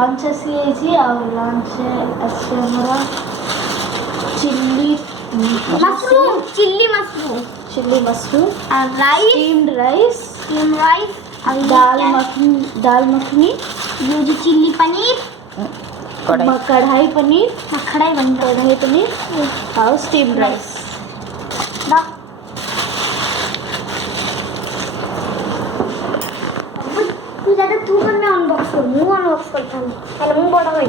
लॉन्च अशी यायची लॉन्च अशी हमारा चिल्ली मशरूम राइस दाल मखनी चिल्ली पनीर कढ़ाई पनीर और स्टीम्ड राइस तू ज़्यादा तू करना अनबॉक्स कर, मुँह अनबॉक्स करता हूँ, पहले मुँह बड़ा भाई।